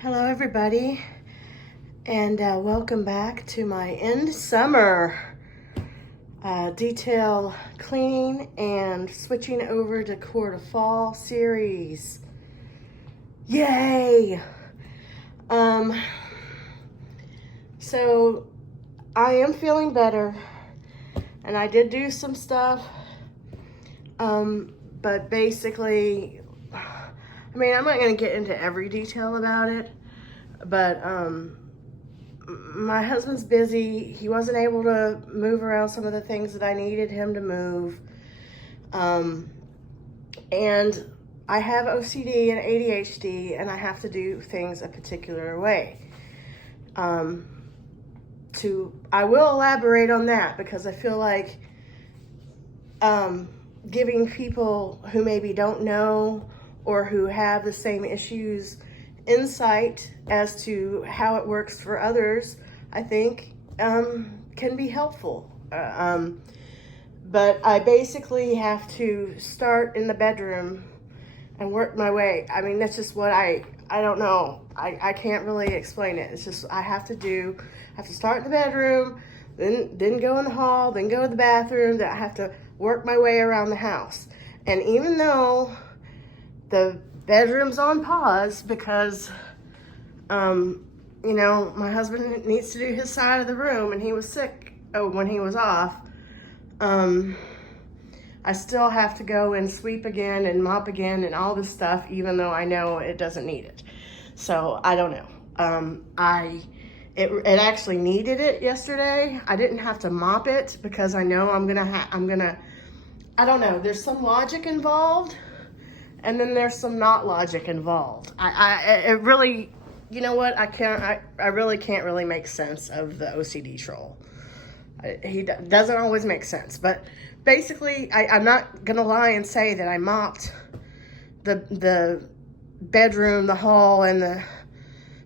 Hello everybody, and welcome back to my end summer detail cleaning and switching over decor to fall series. Yay! So I am feeling better, and I did do some stuff, but basically, I mean, I'm not going to get into every detail about it, but my husband's busy. He wasn't able to move around some of the things that I needed him to move. And I have OCD and ADHD, and I have to do things a particular way. I will elaborate on that because I feel like giving people who maybe don't know or who have the same issues insight as to how it works for others, I think can be helpful. But I basically have to start in the bedroom and work my way. I mean, that's just what I don't know. I can't really explain it. It's just I have to start in the bedroom, then go in the hall, then go to the bathroom. That I have to work my way around the house. And even though the bedroom's on pause because, my husband needs to do his side of the room and he was sick when he was off, I still have to go and sweep again and mop again and all this stuff, even though I know it doesn't need it. So I don't know. It actually needed it yesterday. I didn't have to mop it because I know I don't know. There's some logic involved, and then there's some not logic involved. It really, you know what? I really can't really make sense of the OCD troll. He doesn't always make sense, but basically, I'm not gonna lie and say that I mopped the bedroom, the hall, and the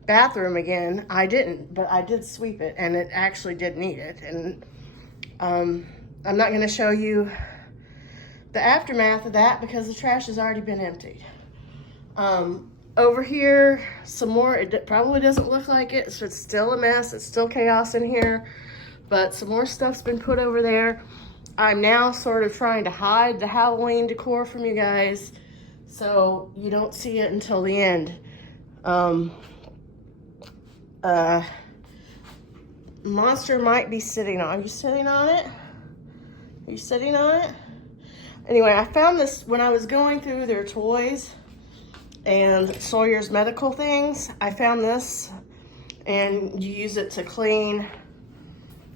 bathroom again. I didn't, but I did sweep it, and it actually did need it. And I'm not gonna show you the aftermath of that because the trash has already been emptied. Over here, some more. It probably doesn't look like it, so it's still a mess. It's still chaos in here, but some more stuff's been put over there. I'm now sort of trying to hide the Halloween decor from you guys so you don't see it until the end. Monster might be sitting on. Are you sitting on it? Are you sitting on it? Anyway, I found this when I was going through their toys and Sawyer's medical things. I found this, and you use it to clean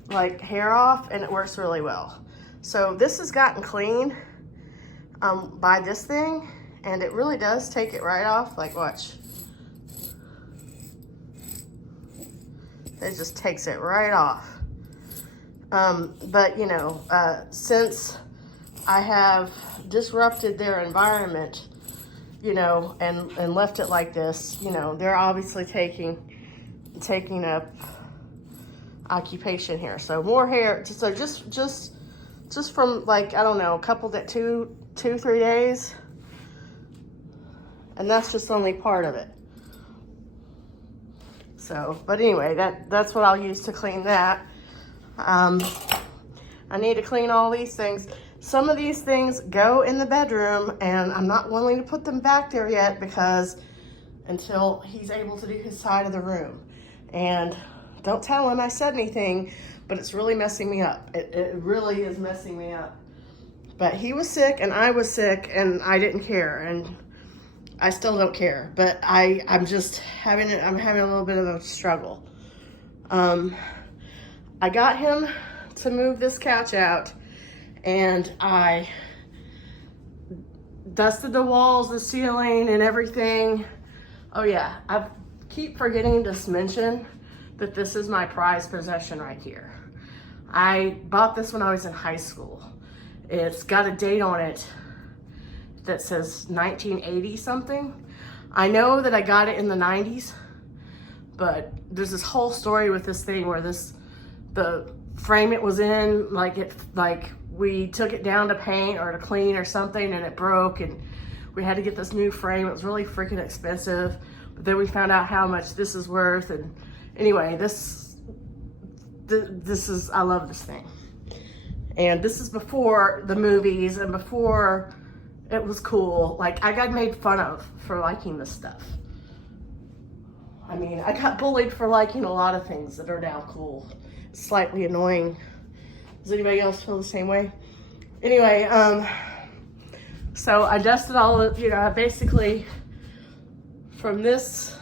like hair off, and it works really well. So this has gotten clean by this thing, and it really does take it right off. Like, watch. It just takes it right off. But since I have disrupted their environment, and left it like this, they're obviously taking up occupation here. So more hair. So just from, like, I don't know, a couple that 3 days, and that's just only part of it. So, but anyway, that's what I'll use to clean that. I need to clean all these things. Some of these things go in the bedroom, and I'm not willing to put them back there yet because until he's able to do his side of the room. And don't tell him I said anything, but it's really messing me up. It really is messing me up. But he was sick and I was sick and I didn't care, and I still don't care. But I'm just having a little bit of a struggle. I got him to move this couch out, and I dusted the walls, the ceiling, and everything. Oh yeah, I keep forgetting to mention that this is my prized possession right here. I bought this when I was in high school. It's got a date on it that says 1980 something. I know that I got it in the 90s, but there's this whole story with this thing where the frame it was in, like we took it down to paint or to clean or something, and it broke, and we had to get this new frame. It was really freaking expensive. But then we found out how much this is worth. And anyway, this is, I love this thing. And this is before the movies and before it was cool. Like, I got made fun of for liking this stuff. I mean, I got bullied for liking a lot of things that are now cool. It's slightly annoying. Does anybody else feel the same way? Anyway, so I dusted all of, you know, basically from this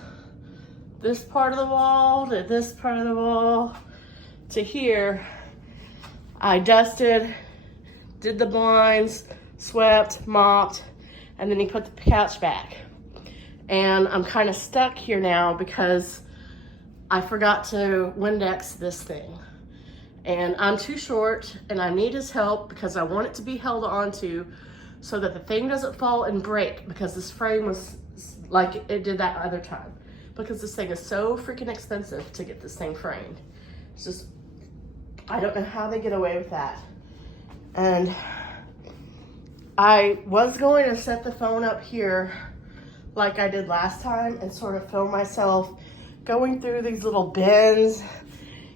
part of the wall to this part of the wall to here, I dusted, did the blinds, swept, mopped, and then he put the couch back. And I'm kind of stuck here now because I forgot to Windex this thing. And I'm too short and I need his help because I want it to be held onto so that the thing doesn't fall and break, because this frame was like it did that other time. Because this thing is so freaking expensive to get this thing framed. It's just, I don't know how they get away with that. And I was going to set the phone up here like I did last time and sort of film myself going through these little bins,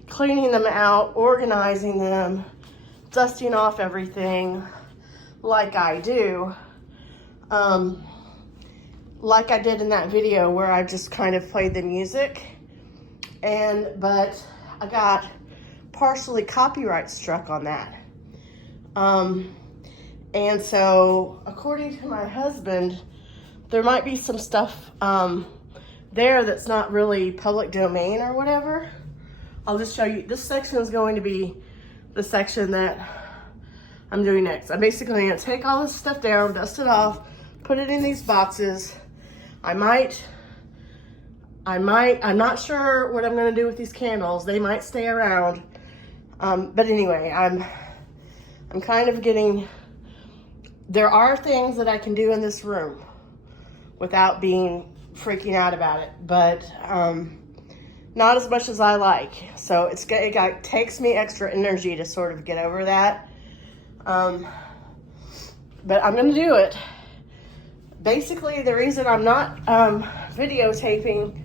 cleaning them out, organizing them, dusting off everything like I do. Like I did in that video where I just kind of played the music. But I got partially copyright struck on that. And so according to my husband, there might be some stuff there that's not really public domain or whatever. I'll just show you. This section is going to be the section that I'm doing next. I'm basically going to take all this stuff down, dust it off, put it in these boxes. I'm not sure what I'm going to do with these candles. They might stay around. But anyway, I'm kind of getting, there are things that I can do in this room without being freaking out about it, but not as much as I like. So it takes me extra energy to sort of get over that. But I'm gonna do it. Basically, the reason I'm not videotaping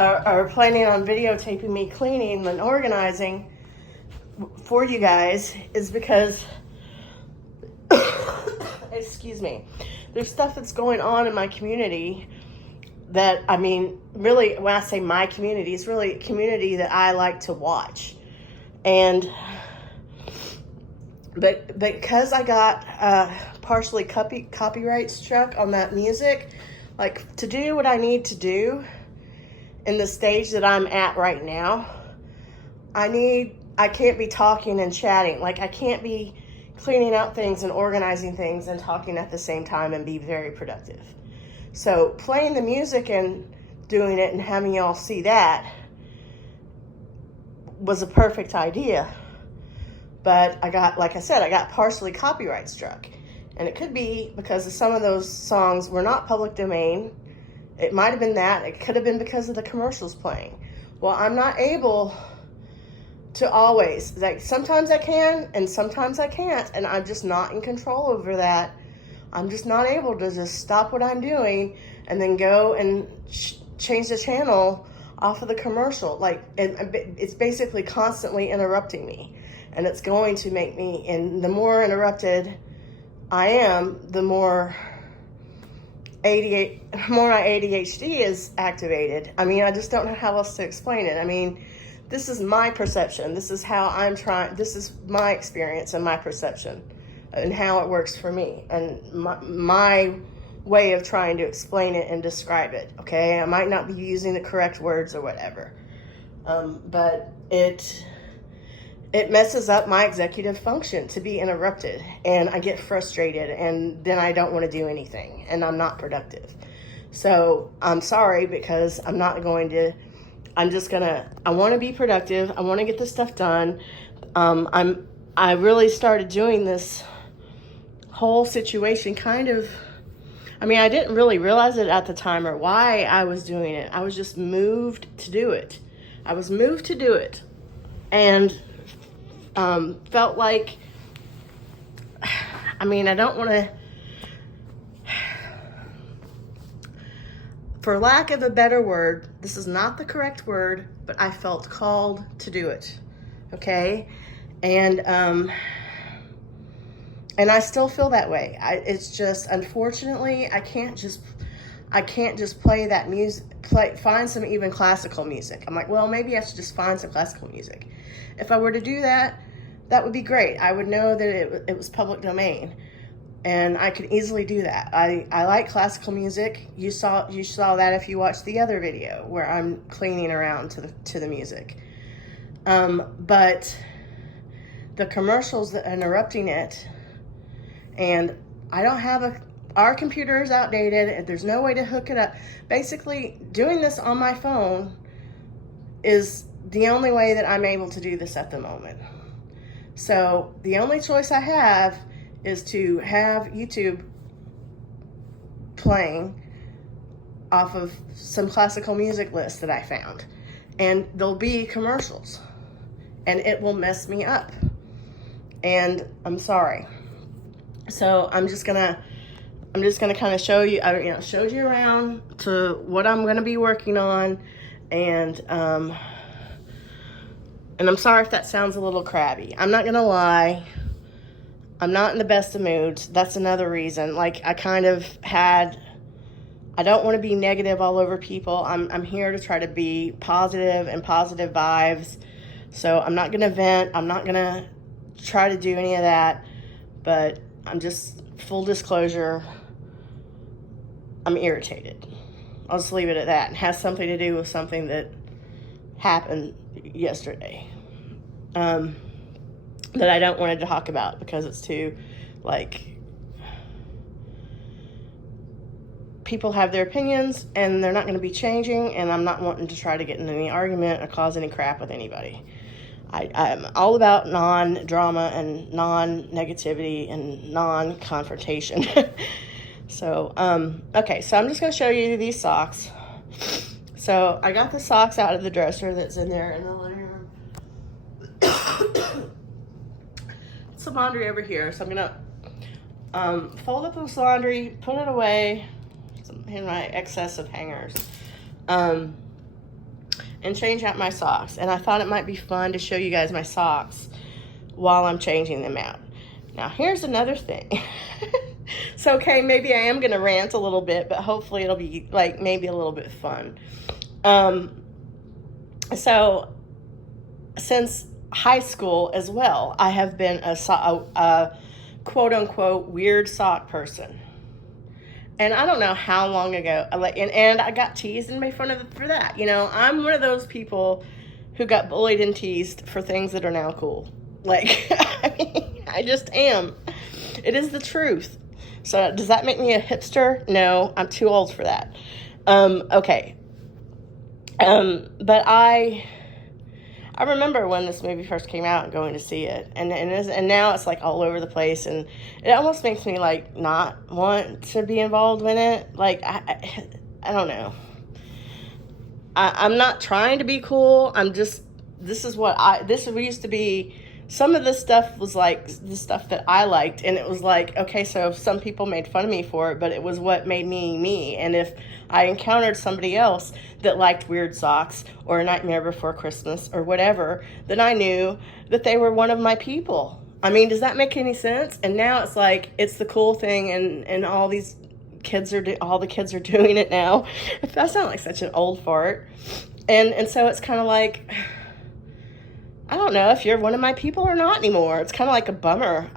or planning on videotaping me cleaning and organizing for you guys is because, excuse me, there's stuff that's going on in my community that, I mean, really, when I say my community, it's really a community that I like to watch. But because I got partially copyright struck on that music, like, to do what I need to do in the stage that I'm at right now, I can't be talking and chatting. Like, I can't be cleaning out things and organizing things and talking at the same time and be very productive. So playing the music and doing it and having y'all see that was a perfect idea. But I got, like I said, I got partially copyright struck. And it could be because some of those songs were not public domain. It might have been that. It could have been because of the commercials playing. Well, I'm not able to always, like, sometimes I can and sometimes I can't, and I'm just not in control over that. I'm just not able to just stop what I'm doing and then go and change the channel off of the commercial. Like, it's basically constantly interrupting me, and it's going to make me, and the more interrupted I am, the more my ADHD is activated. I mean, I just don't know how else to explain it. I mean, this is my perception. This is how this is my experience and my perception and how it works for me and my way of trying to explain it and describe it, okay? I might not be using the correct words or whatever, but it messes up my executive function to be interrupted, and I get frustrated, and then I don't want to do anything, and I'm not productive. So I'm sorry, because I'm not going to, I want to be productive. I want to get this stuff done. I really started doing this whole situation kind of, I mean, I didn't really realize it at the time or why I was doing it. I was just moved to do it. I was moved to do it, and felt like, I mean, I don't want to, for lack of a better word, this is not the correct word, but I felt called to do it. Okay? And I still feel that way. It's just, unfortunately, I can't just play that music, find some even classical music. I'm like, well, maybe I should just find some classical music. If I were to do that, that would be great. I would know that it was public domain, and I could easily do that. I like classical music. You saw that if you watched the other video where I'm cleaning around to the music. But the commercials that are interrupting it, and I don't have our computer is outdated, and there's no way to hook it up. Basically, doing this on my phone is the only way that I'm able to do this at the moment. So the only choice I have is to have YouTube playing off of some classical music lists that I found. And there'll be commercials, and it will mess me up. And I'm sorry. So I'm just gonna kind of show you, showed you around to what I'm gonna be working on, and I'm sorry if that sounds a little crabby. I'm not gonna lie, I'm not in the best of moods. That's another reason. Like, I don't want to be negative all over people. I'm here to try to be positive and positive vibes. So I'm not gonna vent. I'm not gonna try to do any of that. But I'm just, full disclosure, I'm irritated. I'll just leave it at that. It has something to do with something that happened yesterday that I don't want to talk about because it's too, people have their opinions and they're not going to be changing, and I'm not wanting to try to get in any argument or cause any crap with anybody. I'm all about non-drama and non-negativity and non-confrontation. So, okay, so I'm just going to show you these socks. So I got the socks out of the dresser that's in there in the living room. Some laundry over here, so I'm going to fold up this laundry, put it away in my excess of hangers, and change out my socks. And I thought it might be fun to show you guys my socks while I'm changing them out. Now, here's another thing. So, okay, maybe I am going to rant a little bit, but hopefully it'll be, maybe a little bit fun. So, since high school as well, I have been a quote-unquote weird sock person. And I don't know how long ago, and I got teased and made fun of for that. I'm one of those people who got bullied and teased for things that are now cool. I just am. It is the truth. So does that make me a hipster? No, I'm too old for that. Okay. But I remember when this movie first came out and going to see it, and now it's all over the place, and it almost makes me not want to be involved in it. I don't know. I'm not trying to be cool. This used to be, some of this stuff was the stuff that I liked, and it was okay, so some people made fun of me for it, but it was what made me me. And if I encountered somebody else that liked weird socks or A Nightmare Before Christmas or whatever, then I knew that they were one of my people. I mean, does that make any sense? And now it's it's the cool thing, and all these kids all the kids are doing it now. I sound like such an old fart. And so it's kind of I don't know if you're one of my people or not anymore. It's kind of a bummer.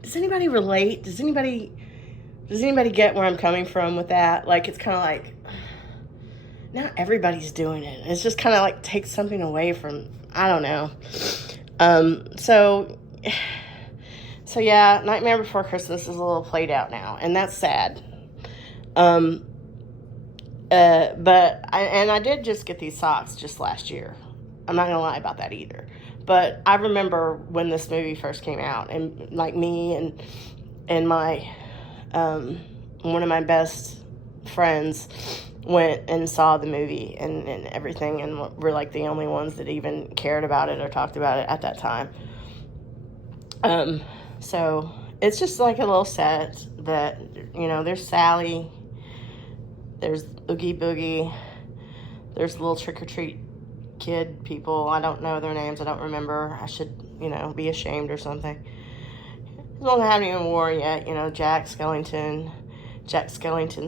Does anybody relate? Does anybody get where I'm coming from with that? It's kind of not everybody's doing it. It's just kind of takes something away from, I don't know. So yeah, Nightmare Before Christmas is a little played out now, and that's sad. But I did just get these socks just last year. I'm not gonna lie about that either. But I remember when this movie first came out, and me and my one of my best friends went and saw the movie and everything, and we're the only ones that even cared about it or talked about it at that time. So it's just a little sad that there's Sally There's Oogie Boogie. There's little trick-or-treat kid people. I don't know their names. I don't remember. I should, be ashamed or something. These ones I haven't even worn yet. Jack Skellington's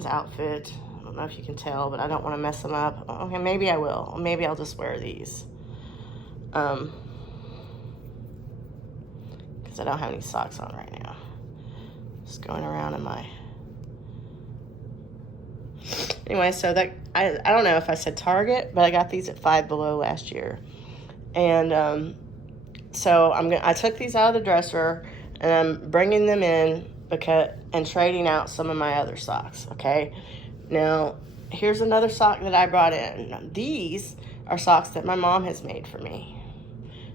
outfit. I don't know if you can tell, but I don't want to mess them up. Okay, maybe I will. Maybe I'll just wear these. Because I don't have any socks on right now. Just going around in my... Anyway, so that I don't know if I said Target, but I got these at Five Below last year. And so I took these out of the dresser, and I'm bringing them in and trading out some of my other socks, okay? Now, here's another sock that I brought in. Now, these are socks that my mom has made for me.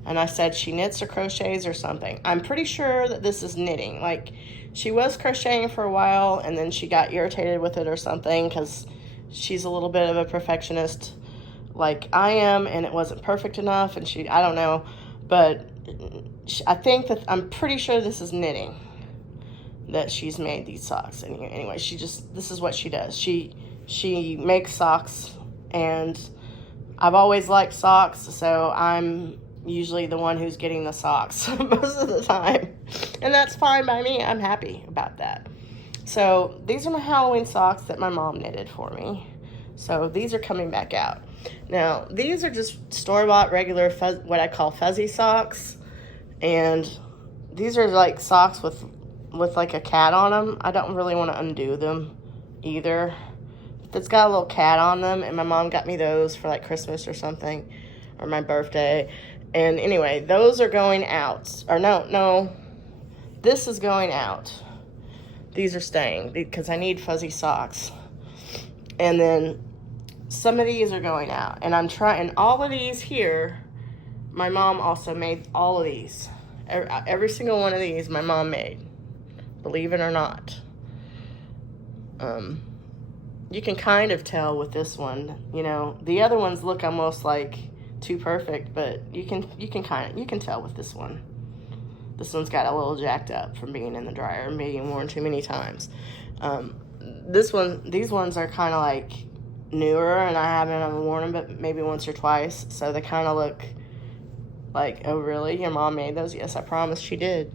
And I said she knits or crochets or something. I'm pretty sure that this is knitting. Like, she was crocheting for a while, and then she got irritated with it or something, because she's a little bit of a perfectionist like I am, and it wasn't perfect enough, and I don't know, but I'm pretty sure this is knitting, that she's made these socks. And anyway, this is what she does. She makes socks, and I've always liked socks, so I'm usually the one who's getting the socks most of the time. And that's fine by me. I'm happy about that. So these are my Halloween socks that my mom knitted for me. So these are coming back out. Now, these are just store-bought regular what I call fuzzy socks. And these are like socks with like a cat on them. I don't really want to undo them either. It's got a little cat on them, and my mom got me those for like Christmas or something, or my birthday. And anyway, those are going out. Or no, this is going out. These are staying because I need fuzzy socks. And then some of these are going out. And I'm trying, all of these here, my mom also made all of these. Every single one of these my mom made, believe it or not. You can kind of tell with this one, the other ones look almost like too perfect, but you can tell with this one. This one's got a little jacked up from being in the dryer and being worn too many times. These ones are kind of like newer, and I haven't worn them but maybe once or twice, so they kind of look like, oh really, your mom made those? Yes, I promise she did.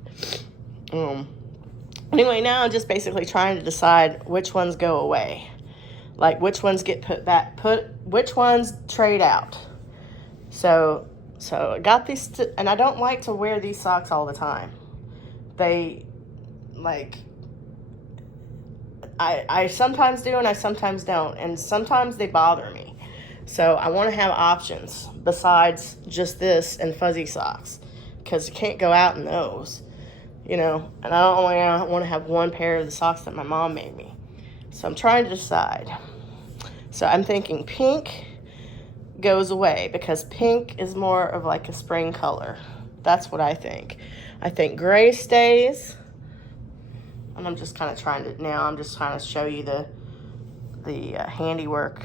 Anyway, now I'm just basically trying to decide which ones go away, like which ones get which ones trade out. So I got these, and I don't like to wear these socks all the time. They, like, I sometimes do and I sometimes don't, and sometimes they bother me. So I want to have options besides just this and fuzzy socks, because you can't go out in those, and I don't only want to have one pair of the socks that my mom made me. So I'm trying to decide. So I'm thinking pink goes away, because pink is more of like a spring color. That's what I think. I think gray stays. And I'm just kind of trying to show you the handiwork.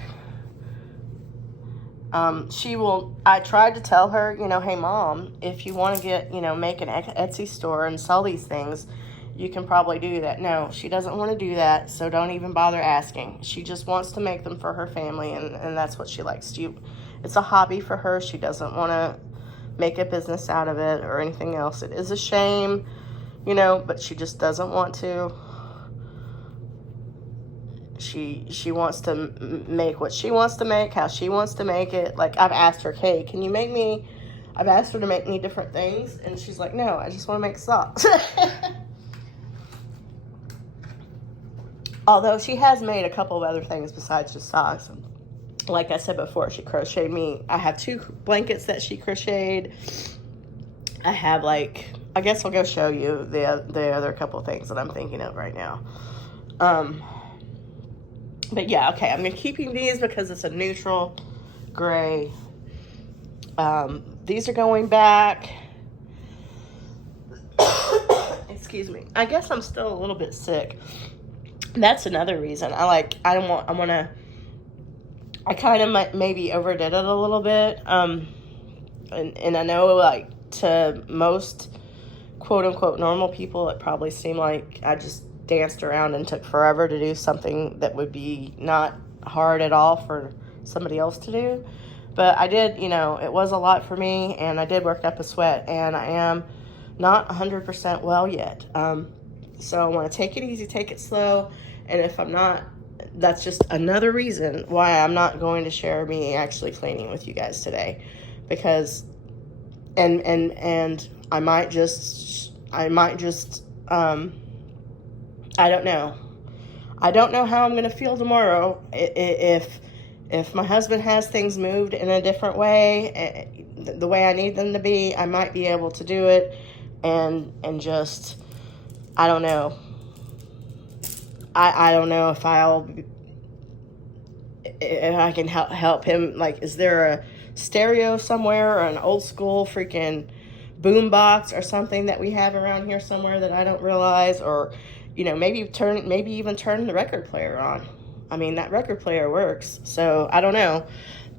I tried to tell her, hey mom, if you want to get, make an Etsy store and sell these things, you can probably do that. No, she doesn't want to do that, so don't even bother asking. She just wants to make them for her family, and that's what she likes to do. It's a hobby for her. She doesn't want to make a business out of it or anything else. It is a shame, but she just doesn't want to. She wants to make what she wants to make, how she wants to make it. Like, I've asked her, hey, can you make me... I've asked her to make me different things, and she's like, no, I just want to make socks. Although she has made a couple of other things besides just socks. Like I said before, she crocheted me. I have 2 blankets that she crocheted. I have, I guess I'll go show you the other couple of things that I'm thinking of right now. But yeah, okay, I'm keeping these because it's a neutral gray. These are going back. Excuse me. I guess I'm still a little bit sick. That's another reason. I kind of maybe overdid it a little bit. And I know, to most quote unquote normal people, it probably seemed like I just danced around and took forever to do something that would be not hard at all for somebody else to do. But I did, you know, it was a lot for me, and I did work up a sweat, and I am not 100% well yet. So I want to take it easy, take it slow, and if I'm not, that's just another reason why I'm not going to share me actually cleaning with you guys today, because, and I might just, I don't know. I don't know how I'm going to feel tomorrow if my husband has things moved in a different way, the way I need them to be. I might be able to do it, and just, I don't know. I don't know if I can help him. Like, is there a stereo somewhere, or an old school freaking boom box or something that we have around here somewhere that I don't realize? Or, you know, maybe even turn the record player on. I mean, that record player works, so I don't know.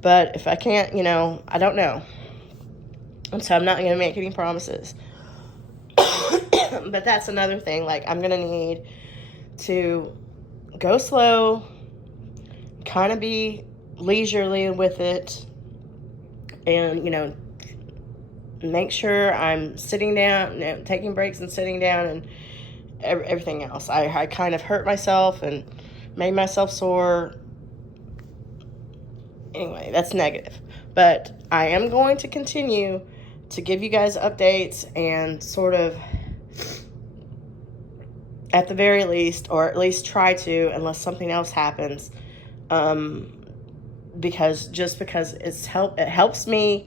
But if I can't, you know, I don't know. And so I'm not going to make any promises. But that's another thing. Like, I'm going to need to go slow, kind of be leisurely with it, and, you know, make sure I'm sitting down, you know, taking breaks and sitting down, and everything else. I kind of hurt myself and made myself sore. Anyway, that's negative. But I am going to continue to give you guys updates, and sort of, at the very least, or at least try to, unless something else happens, because it helps me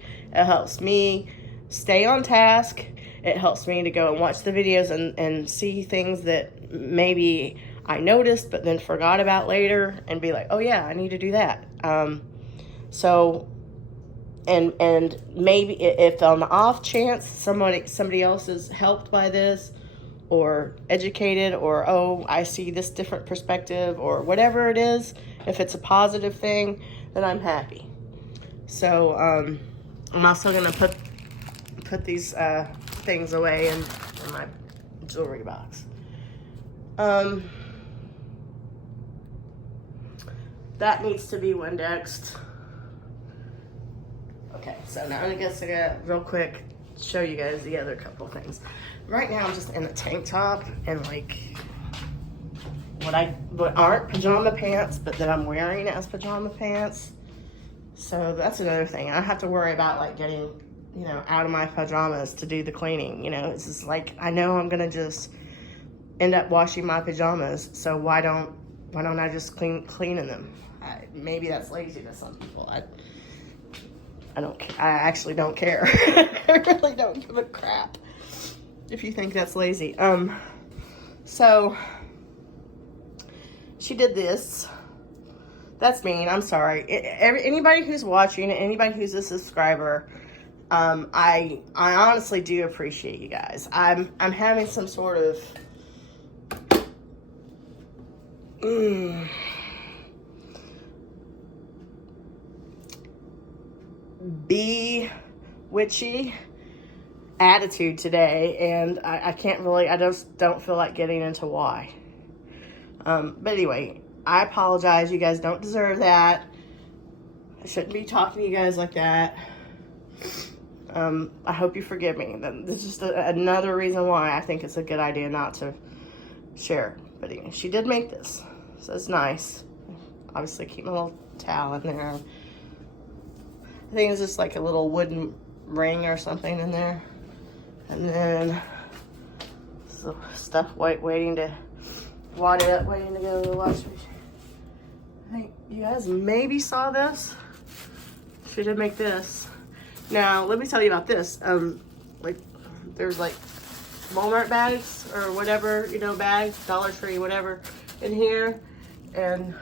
stay on task. It helps me to go and watch the videos and see things that maybe I noticed but then forgot about later, and be like, oh yeah, I need to do that. So, and maybe if on the off chance somebody else is helped by this, or educated, or, oh, I see this different perspective, or whatever it is, if it's a positive thing, then I'm happy. So, I'm also going to put these things away in my jewelry box. That needs to be Windexed. Okay, so now I guess I got real quick show you guys the other couple things. Right now I'm just in a tank top and like what aren't pajama pants, but that I'm wearing as pajama pants. So that's another thing. I have to worry about like getting, you know, out of my pajamas to do the cleaning. You know, it's just like, I know I'm gonna just end up washing my pajamas, so why don't I just clean in them? Maybe that's lazy to some people. I actually don't care. I really don't give a crap if you think that's lazy. So she did this. That's mean. I'm sorry. Anybody who's watching, anybody who's a subscriber, I honestly do appreciate you guys. I'm having some sort of be witchy attitude today, and I can't really, I just don't feel like getting into why. But anyway, I apologize. You guys don't deserve that. I shouldn't be talking to you guys like that. I hope you forgive me. This is just another reason why I think it's a good idea not to share. But anyway, she did make this, so it's nice. Obviously, keep my little towel in there. I think it's just like a little wooden ring or something in there. And then some stuff waiting to wad it up, waiting to go to the wash machine. I think you guys maybe saw this. She did make this. Now, let me tell you about this. Like, there's like Walmart bags or whatever, you know, bags, Dollar Tree, whatever, in here. And,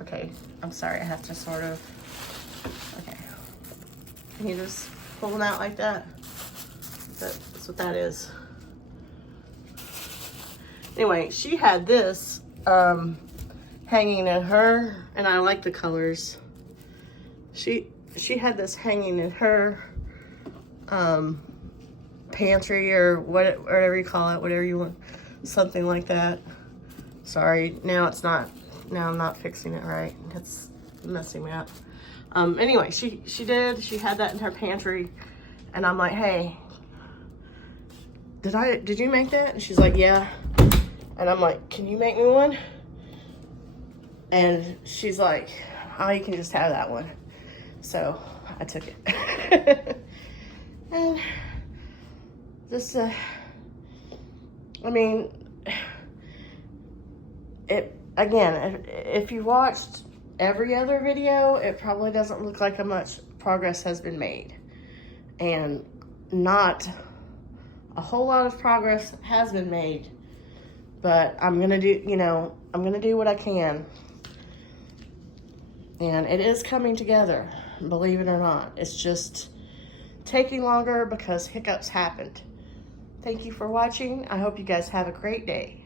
okay, I'm sorry, I have to sort of, okay. Can you just pull them out like that? That's what that is. Anyway, she had this hanging in her, and I like the colors. She had this hanging in her pantry, or whatever you call it, whatever you want, something like that. Sorry, now it's not Now I'm not fixing it right. It's messing me up. Anyway, she had that in her pantry, and I'm like, hey, did you make that? And she's like, yeah. And I'm like, can you make me one? And she's like, oh, you can just have that one. So I took it. And just, I mean, again, if you watched every other video, it probably doesn't look like much progress has been made. And not a whole lot of progress has been made. But I'm going to do, I'm going to do what I can. And it is coming together, believe it or not. It's just taking longer because hiccups happened. Thank you for watching. I hope you guys have a great day.